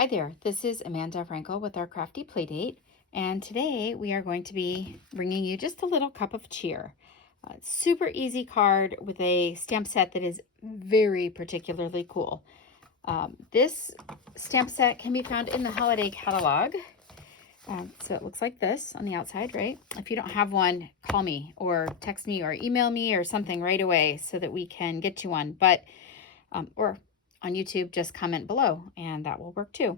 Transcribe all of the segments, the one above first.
Hi there, this is Amanda Frankel with our Crafty Playdate, and today we are going to be bringing you just a little cup of cheer. Super easy card with a stamp set that is very particularly cool. This stamp set can be found in the holiday catalog. So it looks like this on the outside, right? If you don't have one, call me or text me or email me or something right away so that we can get you one. Or on YouTube, just comment below and that will work too.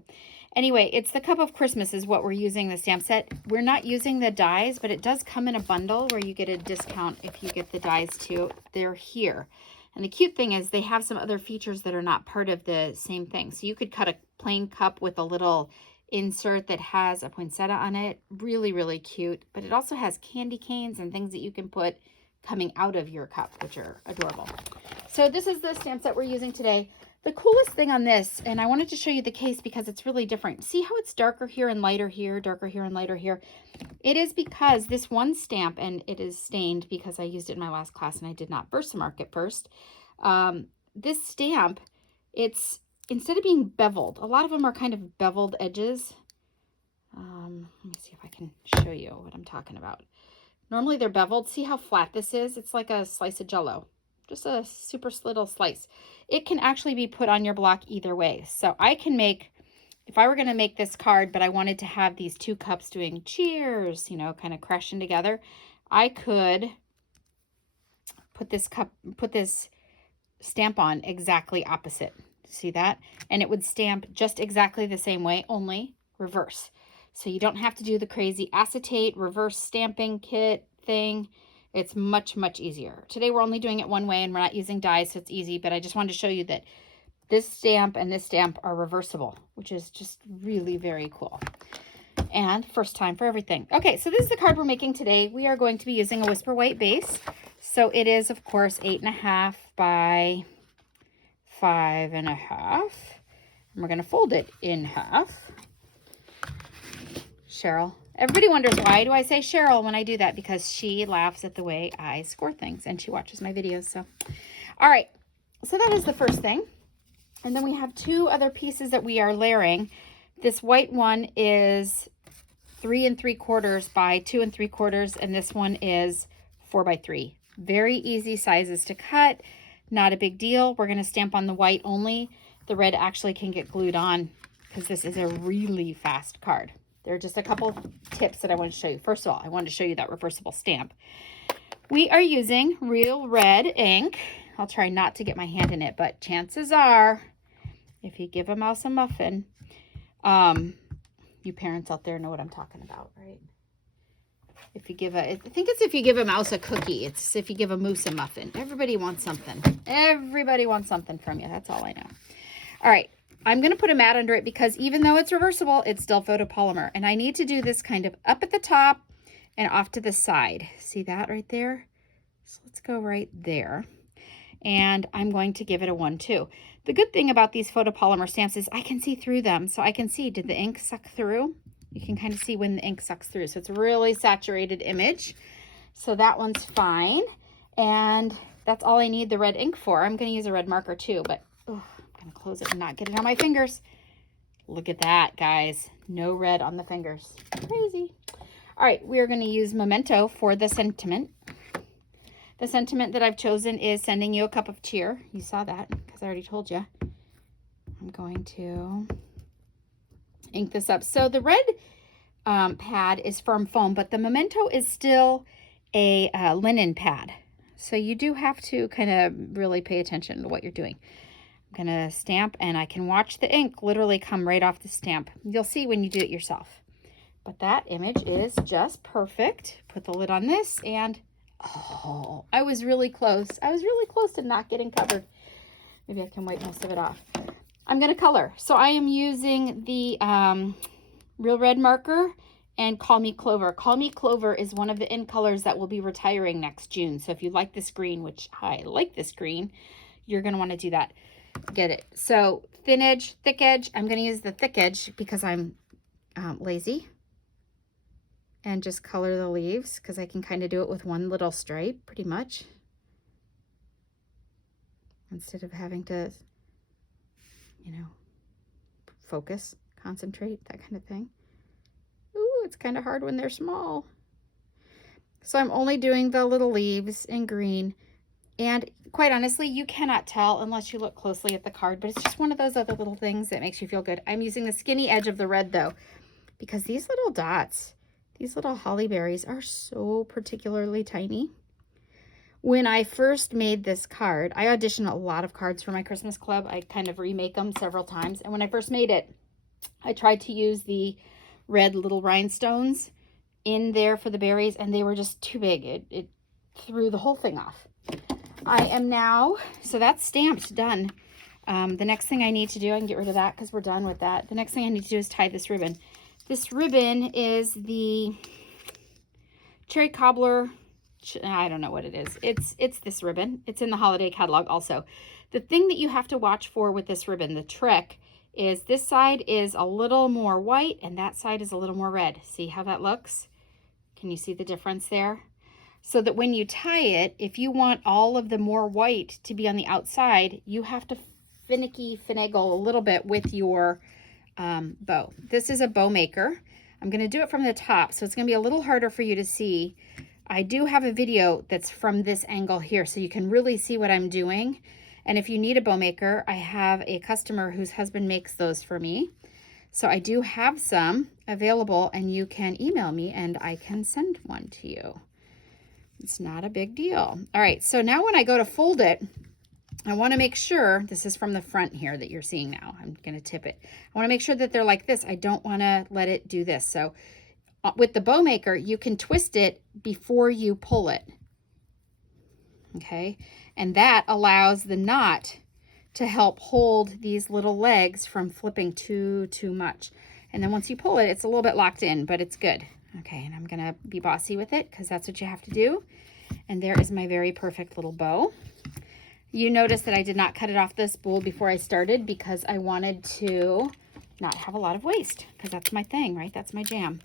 Anyway, it's the Cup of Christmas is what we're using the stamp set. We're not using the dies, but it does come in a bundle where you get a discount if you get the dies too. They're here. And the cute thing is they have some other features that are not part of the same thing. So you could cut a plain cup with a little insert that has a poinsettia on it. Really, really cute. But it also has candy canes and things that you can put coming out of your cup, which are adorable. So this is the stamp set we're using today. The coolest thing on this, and I wanted to show you the case because it's really different. See how it's darker here and lighter here, darker here and lighter here? It is because this one stamp, and it is stained because I used it in my last class and I did not birthmark it first. This stamp, it's, instead of being beveled, a lot of them are kind of beveled edges. Let me see if I can show you what I'm talking about. Normally they're beveled. See how flat this is? It's like a slice of Jell-O. Just a super little slice. It can actually be put on your block either way. So I can make, if I were going to make this card, but I wanted to have these two cups doing cheers, you know, kind of crashing together, I could put this stamp on exactly opposite. See that? And it would stamp just exactly the same way, only reverse. So you don't have to do the crazy acetate reverse stamping kit thing. It's much, much easier. Today we're only doing it one way and we're not using dies, so it's easy, but I just wanted to show you that this stamp and this stamp are reversible, which is just really very cool. And first time for everything. Okay, so this is the card we're making today. We are going to be using a Whisper White base. So it is, of course, 8.5 by 5.5. And we're going to fold it in half. Cheryl. Everybody wonders, why do I say Cheryl when I do that? Because she laughs at the way I score things and she watches my videos. So, all right. So that is the first thing. And then we have two other pieces that we are layering. This white one is 3 3/4 by 2 3/4. And this one is 4 by 3. Very easy sizes to cut. Not a big deal. We're going to stamp on the white only. The red actually can get glued on because this is a really fast card. There are just a couple of tips that I want to show you. First of all, I wanted to show you that reversible stamp. We are using real red ink. I'll try not to get my hand in it, but chances are, if you give a mouse a muffin, you parents out there know what I'm talking about, right? If you give I think it's if you give a mouse a cookie. It's if you give a moose a muffin. Everybody wants something. Everybody wants something from you. That's all I know. All right. I'm going to put a mat under it because even though it's reversible, it's still photopolymer. And I need to do this kind of up at the top and off to the side. See that right there? So let's go right there. And I'm going to give it a 1-2. The good thing about these photopolymer stamps is I can see through them. So I can see, did the ink suck through? You can kind of see when the ink sucks through. So it's a really saturated image. So that one's fine. And that's all I need the red ink for. I'm going to use a red marker too, but I'm going to close it and not get it on my fingers. Look at that, guys. No red on the fingers. Crazy. All right, we are going to use Memento for the sentiment. The sentiment that I've chosen is sending you a cup of cheer. You saw that because I already told you. I'm going to ink this up. So the red pad is firm foam, but the Memento is still a linen pad. So you do have to kind of really pay attention to what you're doing. I'm going to stamp and I can watch the ink literally come right off the stamp. You'll see when you do it yourself. But that image is just perfect. Put the lid on this and, oh, I was really close. I was really close to not getting covered. Maybe I can wipe most of it off. I'm going to color. So I am using the Real Red marker and Call Me Clover. Call Me Clover is one of the ink colors that will be retiring next June. So if you like this green, which I like this green, you're going to want to do that. Get it. So thin edge, thick edge. I'm going to use the thick edge because I'm lazy. And just color the leaves because I can kind of do it with one little stripe pretty much. Instead of having to, you know, focus. concentrate, that kind of thing. Ooh, it's kind of hard when they're small. So I'm only doing the little leaves in green. And quite honestly, you cannot tell unless you look closely at the card, but it's just one of those other little things that makes you feel good. I'm using the skinny edge of the red though, because these little dots, these little holly berries are so particularly tiny. When I first made this card, I auditioned a lot of cards for my Christmas club. I kind of remake them several times. And when I first made it, I tried to use the red little rhinestones in there for the berries, and they were just too big. It threw the whole thing off. I am now, so that's stamped, done. The next thing I need to do, I can get rid of that because we're done with that. The next thing I need to do is tie this ribbon. This ribbon is the Cherry Cobbler, I don't know what it is. It's this ribbon. It's in the holiday catalog also. The thing that you have to watch for with this ribbon, the trick, is this side is a little more white and that side is a little more red. See how that looks? Can you see the difference there? So that when you tie it, if you want all of the more white to be on the outside, you have to finagle a little bit with your bow. This is a bow maker. I'm going to do it from the top, so it's going to be a little harder for you to see. I do have a video that's from this angle here, so you can really see what I'm doing. And if you need a bow maker, I have a customer whose husband makes those for me. So I do have some available, and you can email me and I can send one to you. It's not a big deal. All right, so now when I go to fold it, I want to make sure, this is from the front here that you're seeing now. I'm going to tip it. I want to make sure that they're like this. I don't want to let it do this. So with the bow maker, you can twist it before you pull it. Okay, and that allows the knot to help hold these little legs from flipping too much. And then once you pull it, it's a little bit locked in, but it's good. Okay, and I'm gonna be bossy with it because that's what you have to do. And there is my very perfect little bow. You notice that I did not cut it off the spool before I started because I wanted to not have a lot of waste, because that's my thing, right? That's my jam.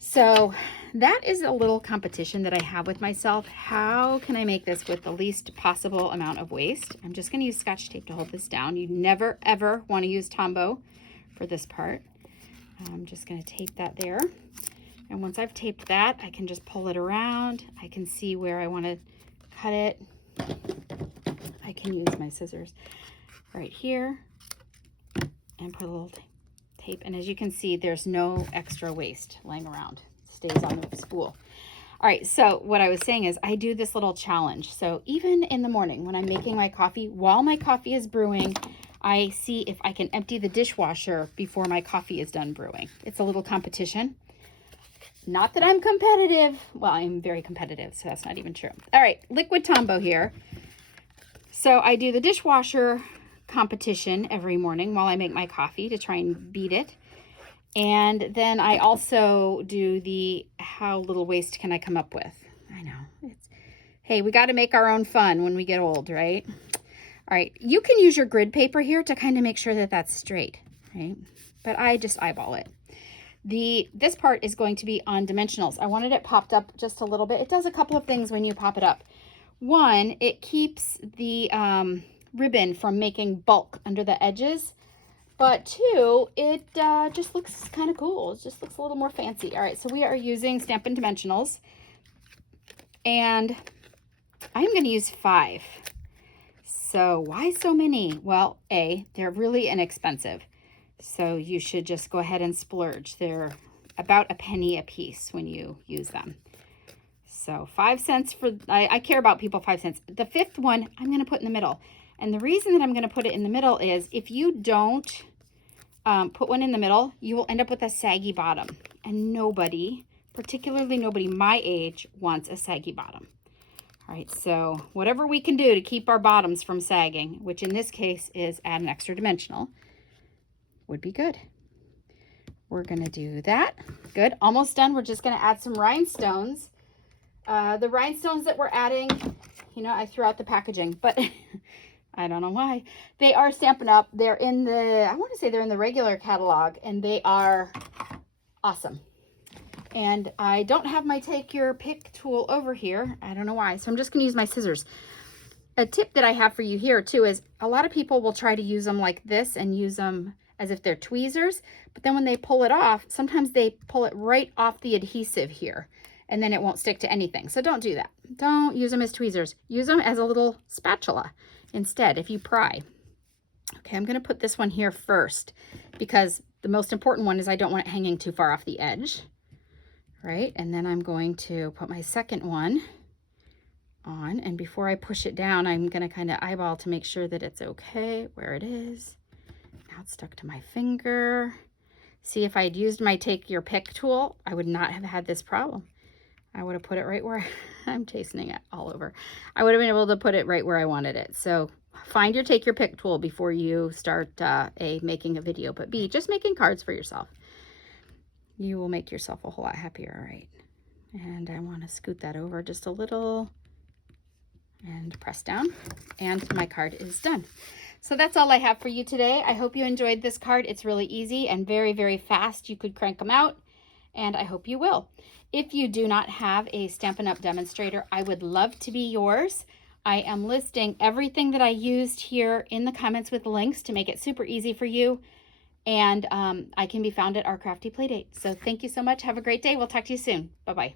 So that is a little competition that I have with myself. How can I make this with the least possible amount of waste? I'm just going to use Scotch tape to hold this down. You never, ever want to use Tombow for this part. I'm just going to tape that there. And once I've taped that, I can just pull it around. I can see where I want to cut it. I can use my scissors right here and put a little tape. And as you can see, there's no extra waste laying around. It stays on the spool. All right, so what I was saying is I do this little challenge. So even in the morning when I'm making my coffee, while my coffee is brewing, I see if I can empty the dishwasher before my coffee is done brewing. It's a little competition. Not that I'm competitive. Well, I'm very competitive, so that's not even true. All right, liquid Tombow here. So I do the dishwasher competition every morning while I make my coffee to try and beat it. And then I also do the how little waste can I come up with. I know. Hey, we got to make our own fun when we get old, right? All right, you can use your grid paper here to kind of make sure that that's straight, right? But I just eyeball it. This part is going to be on dimensionals. I wanted it popped up just a little bit. It does a couple of things when you pop it up. One, it keeps the ribbon from making bulk under the edges. But two, it just looks kind of cool. It just looks a little more fancy. All right, so we are using Stampin' Dimensionals. And I'm going to use 5. So why so many? Well, they're really inexpensive. So you should just go ahead and splurge. They're about a penny a piece when you use them. So 5 cents for, I care about people 5 cents. The 5th one, I'm going to put in the middle. And the reason that I'm going to put it in the middle is if you don't put one in the middle, you will end up with a saggy bottom. And nobody, particularly nobody my age, wants a saggy bottom. All right, so whatever we can do to keep our bottoms from sagging, which in this case is add an extra dimensional, would be good. We're going to do that. Good. Almost done. We're just going to add some rhinestones. The rhinestones that we're adding, you know, I threw out the packaging, but I don't know why. They are Stampin' Up. They're in the, I want to say they're in the regular catalog, and they are awesome. And I don't have my take your pick tool over here. I don't know why. So I'm just going to use my scissors. A tip that I have for you here too is a lot of people will try to use them like this and use them as if they're tweezers, but then when they pull it off, sometimes they pull it right off the adhesive here, and then it won't stick to anything. So don't do that. Don't use them as tweezers. Use them as a little spatula instead if you pry. Okay, I'm going to put this one here first because the most important one is I don't want it hanging too far off the edge, right? And then I'm going to put my second one on, and before I push it down, I'm going to kind of eyeball to make sure that it's okay where it is. Now it's stuck to my finger. See, if I had used my take your pick tool, I would not have had this problem. I would have put it right where I'm chastening it all over. I would have been able to put it right where I wanted it. So find your take your pick tool before you start making a video, but B, just making cards for yourself. You will make yourself a whole lot happier. All right. And I want to scoot that over just a little and press down, and my card is done. So that's all I have for you today. I hope you enjoyed this card. It's really easy and very, very fast. You could crank them out, and I hope you will. If you do not have a Stampin' Up! Demonstrator, I would love to be yours. I am listing everything that I used here in the comments with links to make it super easy for you. And I can be found at our Crafty Playdate. So thank you so much. Have a great day. We'll talk to you soon. Bye-bye.